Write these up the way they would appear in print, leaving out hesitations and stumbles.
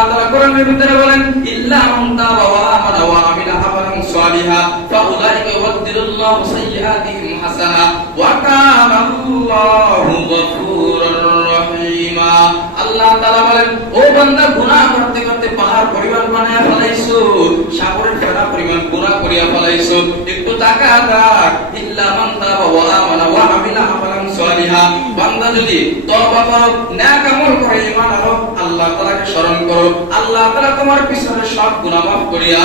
আল্লাহ তাআলা কোরআনের ভিতরে বলেন ইল্লা মান তাবা ওয়া আমানা ওয়া আমিলা আমালান সালিহা ফাউলাইকা ইউবাদদিলুল্লাহু সাইয়্যাতিহিম হাসানা ওয়া কানা আল্লাহু গফুরুর রহিমা। আল্লাহ তাআলা বলেন ও বান্দা গুনাহ করতে করতে পাহাড় পরিমাণ বানায়া ফেলাইছো, সাগরের ফেনা পরিমাণ গুনাহ করিয়া ফেলাইছো, একটু তাকা দেখ ইল্লা মান তাবা ওয়া আমানা ওয়া আমিলা আমালান সালিহা। বান্দা যদি তওবা করো, নেক আমল করে, ঈমান আনো, আল্লাহ তাআলাকে স্মরণ করো, আল্লাহ তাআলা তোমার পিছনের সব গুনাহ মাফ করিয়া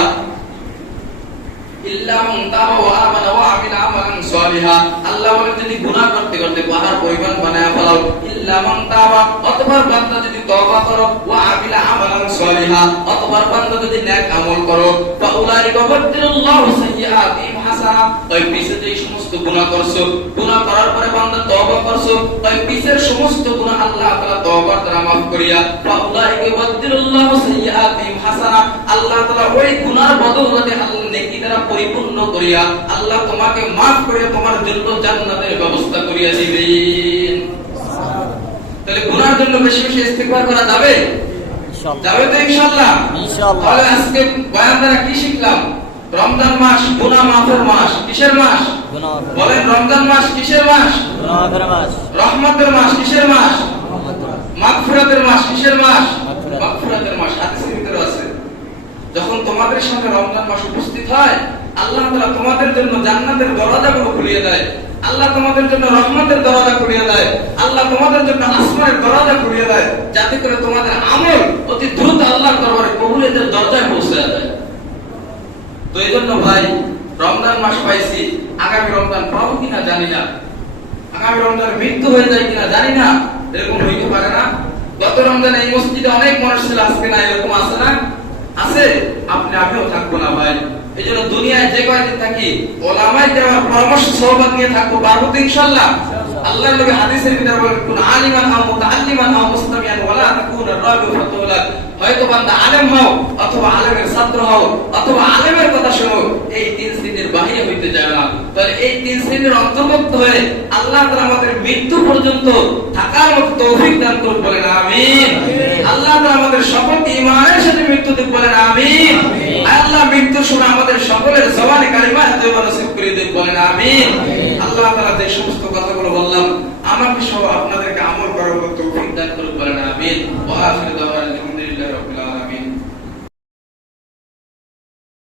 ইল্লা মান তাবা ওয়া আমানা ওয়া আমিলা আমালান সালিহা। আল্লাহ বলেন যদি গুনাহ করতে করতে পাহাড় পরিমাণ বানায়া ফেলাও, ইল্লা মান তাবা অতঃপর বান্দা যদি তওবা করো, ওয়া আমিলা আমালান সালিহা অতঃপর বান্দা যদি নেক আমল করো, ফাউলাইকা ইউবাদদিলুল্লাহু সাইয়্যাতিহিম হাসানা। ওই পিছে যে সমস্ত গুনাহ করছো, গুনাহ করার পরে বান্দা তওবা করছো, ওই পিছের সমস্ত গুনাহ আল্লাহ তাআলা তওবার দ্বারা মাফ করিয়া ফাউলাইকা ইউবাদদিলুল্লাহু সাইয়্যাতিহিম হাসানা। আল্লাহ তাআলা ওই গুনার বদৌলতে আল্লাহ নেকি দ্বারা পরিপূর্ণ করিয়া আল্লাহ তোমাকে মাফ করে তোমার জন্য জান্নাতের ব্যবস্থা করিয়া দিবেন। তাহলে গুনার জন্য বেশি বেশি ইস্তিগফার করা যাবে? যাবে তো ইনশাআল্লাহ। তাহলে আজকে বয়ান দ্বারা কি শিখলাম? রমজান মাস গুনাহ মাফের মাস। কিসের মাস? বলেন রমজান মাস কিসের মাস? গুনাহের মাস। রহমতের মাস কিসের মাস? মাগফিরাতের মাস। কিসের মাস? মাগফিরাতের মাস। হাদিসের ভিতরে আছে যখন তোমাদের সামনে রমজান মাস উপস্থিত হয়, আল্লাহ তাআলা তোমাদের জন্য জান্নাতের দরজাগুলো খুলে দেয়, আল্লাহ তোমাদের জন্য রহমতের দরজা খুলে দেয়, আল্লাহ তোমাদের জন্য আসমানের দরজা খুলে দেয়, যাতে করে তোমাদের আমল অতি দ্রুত আল্লাহর দরবারে কবুলের দরজায় পৌঁছে যায়। তো এইজন্য ভাই রমজান মাস পাইছি, আগামী রমজান পাবো কিনা জানি না, আগামী রমজান মৃত্যু হয়ে যায় কিনা জানি না, এরকম হইতে পারে না। গত রমজানে এই মসজিদে অনেক মানুষ ছিল, আজকে না, এরকম আছে না? আছে। আপনি আমিও থাকবো না ভাই। এই জন্য দুনিয়ায় যে কয়দিন থাকি ওলামায়ে কেরামের পরামর্শ সহবত নিয়ে থাকবো, পারবো তো ইনশাআল্লাহ। আল্লাহর নবী হাদিসের ভিতরে বলেন কুন আলিমান আও মুতাআল্লিমান আও মুস্তামিয়ান ওয়ালা তাকুন রাবি ফাতুলা। হয়তো বান্দা আলেম হও অথবা আলেমের ছাত্র হও অথবা আলেমের কথা শোনো, এই তিন শ্রেণীর বাহিরে হইতে যায় না। তাহলে এই তিন শ্রেণীর অন্তর্ভুক্ত হয়ে আল্লাহ তাআলা আমাদের মৃত্যু পর্যন্ত থাকার মতো তৌফিক দান করুন, বলেন আমিন। আল্লাহ তাআলা আমাদের সকলকে ঈমানের সাথে মৃত্যু দিন, বলেন আমিন। আল্লাহ মৃত্যুর সময় আমাদের সকলের জবানে কালিমা তওবা নসিব করে দিন, বলেন আমিন। আল্লাহ তাআলা যে সমস্ত কথাগুলো বললাম আমাকে সহ আপনাদেরকে আমল করার মতো তৌফিক দান করুন, বলেন আমিন। ওয়া আখিরু দাওয়ানা